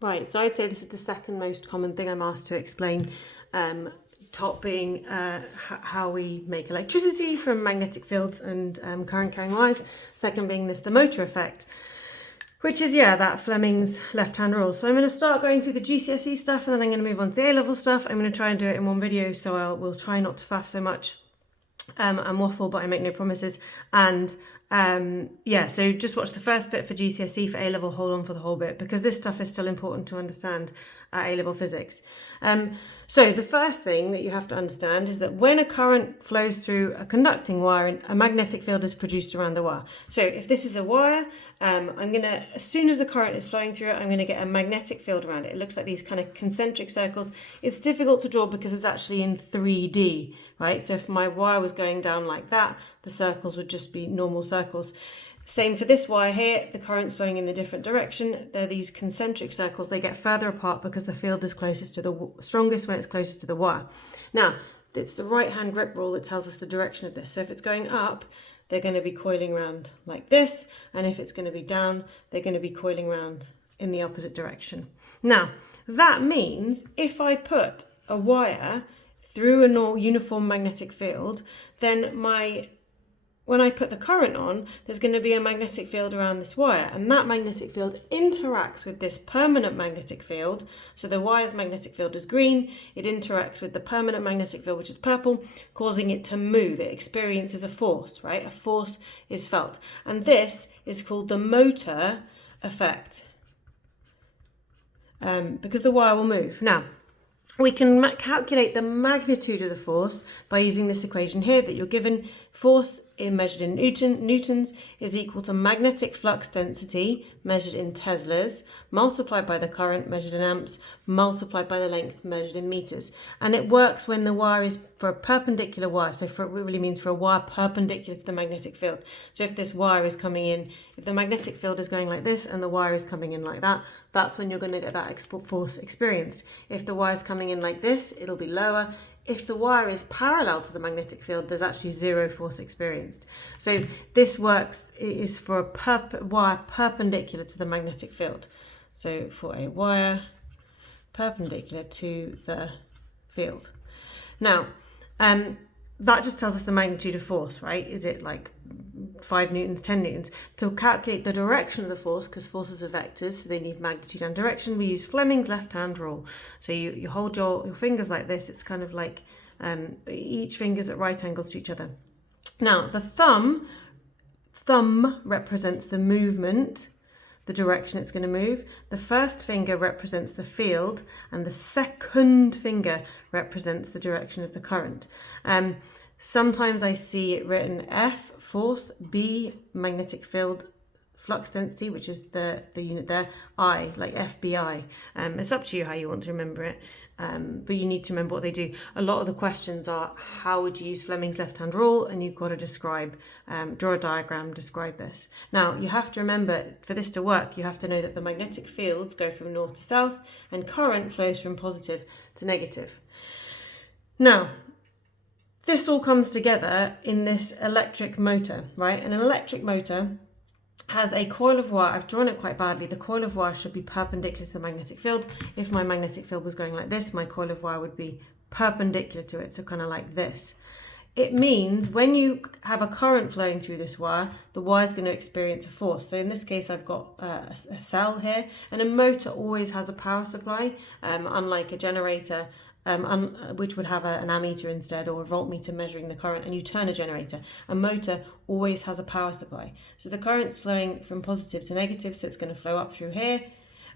Right, so I'd say this is the second most common thing I'm asked to explain. Top being how we make electricity from magnetic fields and current carrying wires. Second being the motor effect, which is, that Fleming's left-hand rule. So I'm going to start going through the GCSE stuff, and then I'm going to move on to the A Level stuff. I'm going to try and do it in one video, so we'll try not to faff so much and waffle, but I make no promises. And so just watch the first bit for GCSE. For A Level, hold on for the whole bit, because this stuff is still important to understand at A Level physics. So the first thing that you have to understand is that when a current flows through a conducting wire, a magnetic field is produced around the wire. So if this is a wire, as soon as the current is flowing through it, I'm going to get a magnetic field around it. It looks like these kind of concentric circles. It's difficult to draw because it's actually in 3D, right? So if my wire was going down like that, the circles would just be normal circles. Same for this wire here, the current's flowing in the different direction. They're these concentric circles. They get further apart because the field is closest to the strongest when it's closest to the wire. Now, it's the right-hand grip rule that tells us the direction of this. So if it's going up, they're going to be coiling around like this. And if it's going to be down, they're going to be coiling around in the opposite direction. Now, that means if I put a wire through a uniform magnetic field, then when I put the current on, there's going to be a magnetic field around this wire, and that magnetic field interacts with this permanent magnetic field. So the wire's magnetic field is green, it interacts with the permanent magnetic field, which is purple, causing it to move. It experiences a force, right? A force is felt. And this is called the motor effect, because the wire will move. Now, we can calculate the magnitude of the force by using this equation here that you're given. Force measured in newtons is equal to magnetic flux density measured in Teslas multiplied by the current measured in amps multiplied by the length measured in meters. And it works when the wire is for a perpendicular wire. So it really means for a wire perpendicular to the magnetic field. So if this wire is coming in, if the magnetic field is going like this and the wire is coming in like that, that's when you're going to get that force experienced. If the wire is coming in like this, it'll be lower. If the wire is parallel to the magnetic field, there's actually zero force experienced. So this is for a wire perpendicular to the magnetic field. So for a wire perpendicular to the field. Now, that just tells us the magnitude of force, right? Is it like 5 newtons, 10 newtons? To calculate the direction of the force, because forces are vectors, so they need magnitude and direction, we use Fleming's left-hand rule. So you hold your fingers like this. It's kind of like each finger's at right angles to each other. Now, the thumb represents the movement, the direction it's going to move. The first finger represents the field, and the second finger represents the direction of the current. Sometimes I see it written F, force, B, magnetic field, flux density, which is the unit there, I, like FBI. It's up to you how you want to remember it, but you need to remember what they do. A lot of the questions are, how would you use Fleming's left-hand rule? And you've got to draw a diagram, describe this. Now, you have to remember, for this to work, you have to know that the magnetic fields go from north to south, and current flows from positive to negative. Now, this all comes together in this electric motor, right? And an electric motor has a coil of wire. I've drawn it quite badly. The coil of wire should be perpendicular to the magnetic field. If my magnetic field was going like this, my coil of wire would be perpendicular to it, so kind of like this. It means when you have a current flowing through this wire, the wire is going to experience a force. So in this case, I've got a cell here, and a motor always has a power supply, unlike a generator, which would have an ammeter instead, or a voltmeter measuring the current, and you turn a generator. A motor always has a power supply. So the current's flowing from positive to negative, so it's going to flow up through here,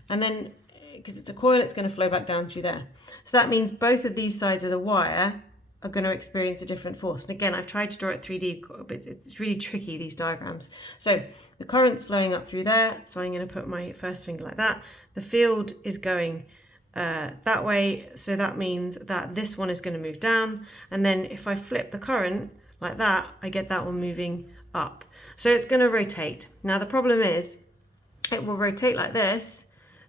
and then because it's a coil, it's going to flow back down through there. So that means both of these sides of the wire are going to experience a different force. And again, I've tried to draw it 3D, but it's really tricky, these diagrams. So the current's flowing up through there, so I'm going to put my first finger like that. The field is going that way, so that means that this one is going to move down, and then if I flip the current like that, I get that one moving up. So it's going to rotate. Now the problem is, it will rotate like this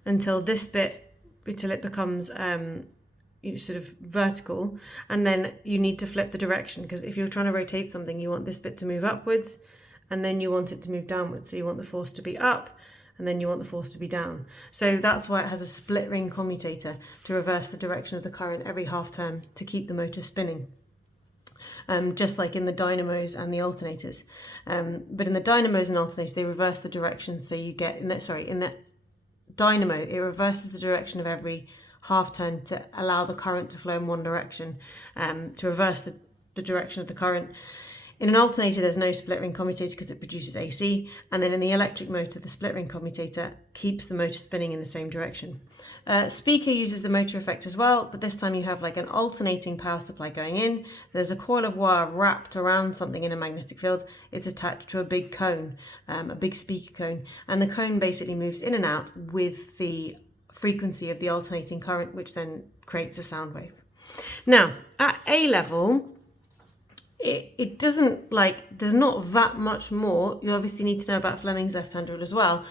until it becomes sort of vertical, and then you need to flip the direction, because if you're trying to rotate something, you want this bit to move upwards, and then you want it to move downwards. So you want the force to be up, and then you want the force to be down. So that's why it has a split ring commutator to reverse the direction of the current every half turn to keep the motor spinning. Just like in the dynamos and the alternators. But in the dynamos and alternators, they reverse the direction. So you get, in the dynamo, it reverses the direction of every half turn to allow the current to flow in one direction, to reverse the direction of the current. In an alternator, there's no split ring commutator because it produces AC, and then in the electric motor, the split ring commutator keeps the motor spinning in the same direction. Speaker uses the motor effect as well, but this time you have like an alternating power supply going in. There's a coil of wire wrapped around something in a magnetic field. It's attached to a big cone, a big speaker cone, and the cone basically moves in and out with the frequency of the alternating current, which then creates a sound wave. Now, at A level, it doesn't, there's not that much more. You obviously need to know about Fleming's left-hand rule as well.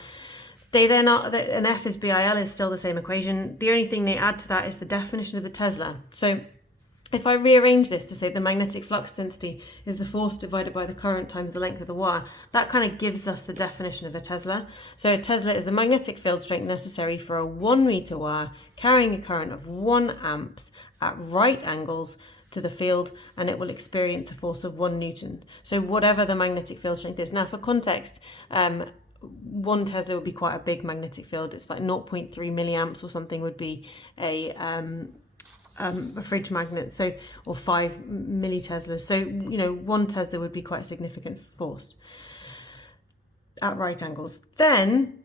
An F is BIL is still the same equation. The only thing they add to that is the definition of the Tesla. So if I rearrange this to say the magnetic flux density is the force divided by the current times the length of the wire, that kind of gives us the definition of a Tesla. So a Tesla is the magnetic field strength necessary for a 1 meter wire carrying a current of 1 amps at right angles to the field, and it will experience a force of 1 Newton. So whatever the magnetic field strength is. Now for context, 1 Tesla would be quite a big magnetic field. It's like 0.3 milliamps or something would be a fridge magnet, so, or 5 milliteslas. So 1 Tesla would be quite a significant force at right angles. Then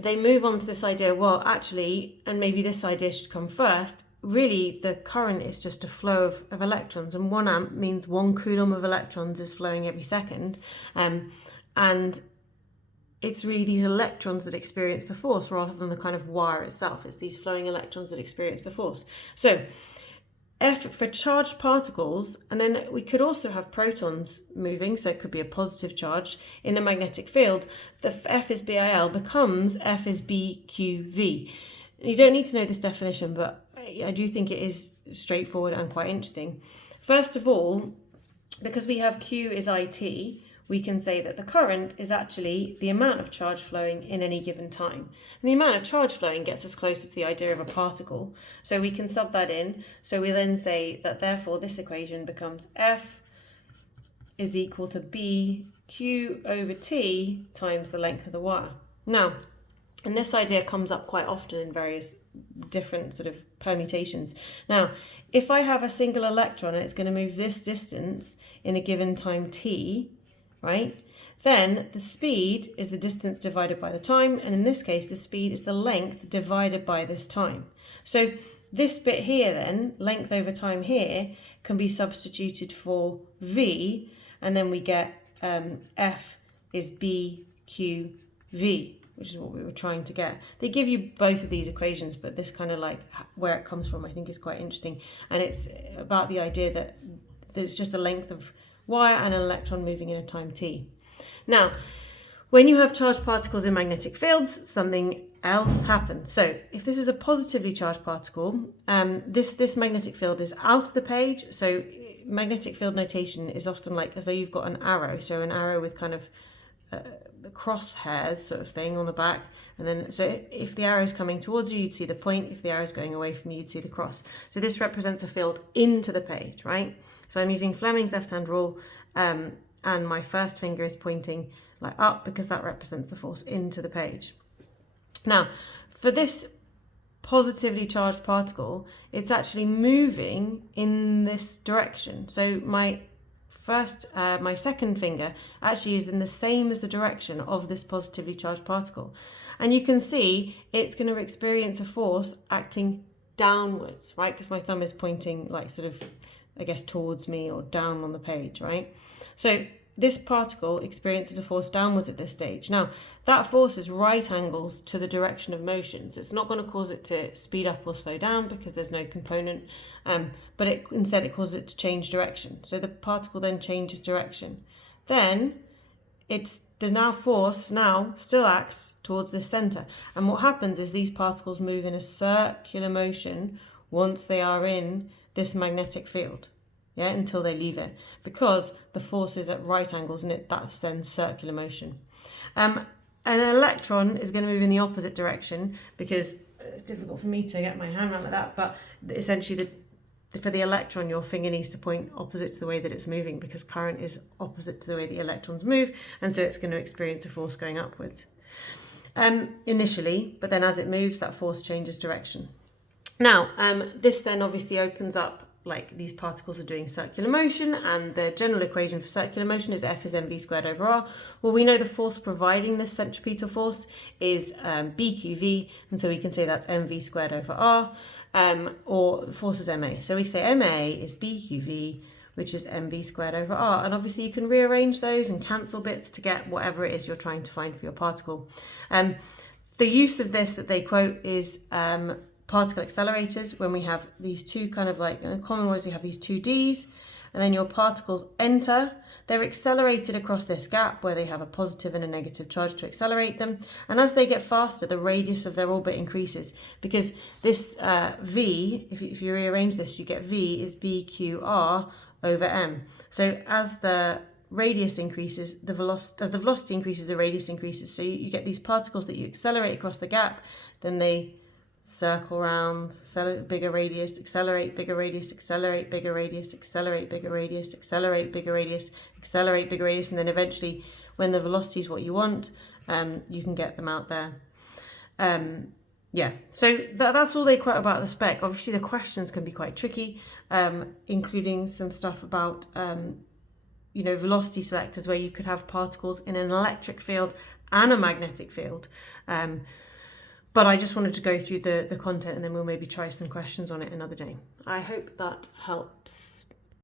they move on to this idea, well actually, and maybe this idea should come first, really the current is just a flow of electrons, and 1 amp means 1 coulomb of electrons is flowing every second, and it's really these electrons that experience the force rather than the kind of wire itself. It's these flowing electrons that experience the force. So F for charged particles, and then we could also have protons moving, so it could be a positive charge in a magnetic field. The F is BIL becomes F is BQV. You don't need to know this definition, but I do think it is straightforward and quite interesting. First of all, because we have Q is IT, we can say that the current is actually the amount of charge flowing in any given time. And the amount of charge flowing gets us closer to the idea of a particle. So we can sub that in. So we then say that therefore this equation becomes F is equal to BQ over T times the length of the wire. Now, and this idea comes up quite often in various different sort of permutations. Now, if I have a single electron and it's going to move this distance in a given time t, right, then the speed is the distance divided by the time, and in this case the speed is the length divided by this time. So this bit here then, length over time here, can be substituted for v, and then we get F is BQV, which is what we were trying to get. They give you both of these equations, but this kind of like where it comes from I think is quite interesting, and it's about the idea that it's just the length of wire and an electron moving in a time t. Now, when you have charged particles in magnetic fields, something else happens. So if this is a positively charged particle, this magnetic field is out of the page. So magnetic field notation is often like as though you've got an arrow, so an arrow with kind of crosshairs sort of thing on the back, and then so if the arrow is coming towards you, you'd see the point. If the arrow is going away from you, you'd see the cross. So this represents a field into the page, right? So I'm using Fleming's left-hand rule, and my first finger is pointing like up because that represents the force into the page. Now, for this positively charged particle, it's actually moving in this direction. So my second finger actually is in the same as the direction of this positively charged particle. And you can see it's going to experience a force acting downwards, right? Because my thumb is pointing like sort of, I guess, towards me or down on the page, right? So this particle experiences a force downwards at this stage. Now, that force is right angles to the direction of motion. So it's not going to cause it to speed up or slow down because there's no component, but instead it causes it to change direction. So the particle then changes direction. Then the force now still acts towards the center. And what happens is these particles move in a circular motion once they are in this magnetic field. Yeah, until they leave it, because the force is at right angles and that's then circular motion. an electron is going to move in the opposite direction, because it's difficult for me to get my hand around like that, but essentially for the electron, your finger needs to point opposite to the way that it's moving, because current is opposite to the way the electrons move, and so it's going to experience a force going upwards initially, but then as it moves, that force changes direction. Now, this then obviously opens up, like, these particles are doing circular motion, and the general equation for circular motion is F is mv squared over r. Well, we know the force providing this centripetal force is BQV, and so we can say that's mv squared over r, or the force is ma. So we say ma is BQV, which is mv squared over r. And obviously you can rearrange those and cancel bits to get whatever it is you're trying to find for your particle. The use of this that they quote is particle accelerators, when we have these two kind of like, common ones, you have these two Ds, and then your particles enter, they're accelerated across this gap where they have a positive and a negative charge to accelerate them, and as they get faster, the radius of their orbit increases, because this V, if you rearrange this, you get V is BQR over m. So as the radius increases, as the velocity increases, the radius increases. So you get these particles that you accelerate across the gap, then they circle around, bigger radius, accelerate, bigger radius, accelerate, bigger radius, accelerate, bigger radius, accelerate, bigger radius, accelerate, bigger radius, and then eventually, when the velocity is what you want, you can get them out there. Yeah, so that's all they quote about the spec. Obviously, the questions can be quite tricky, including some stuff about velocity selectors, where you could have particles in an electric field and a magnetic field. But I just wanted to go through the content, and then we'll maybe try some questions on it another day. I hope that helps.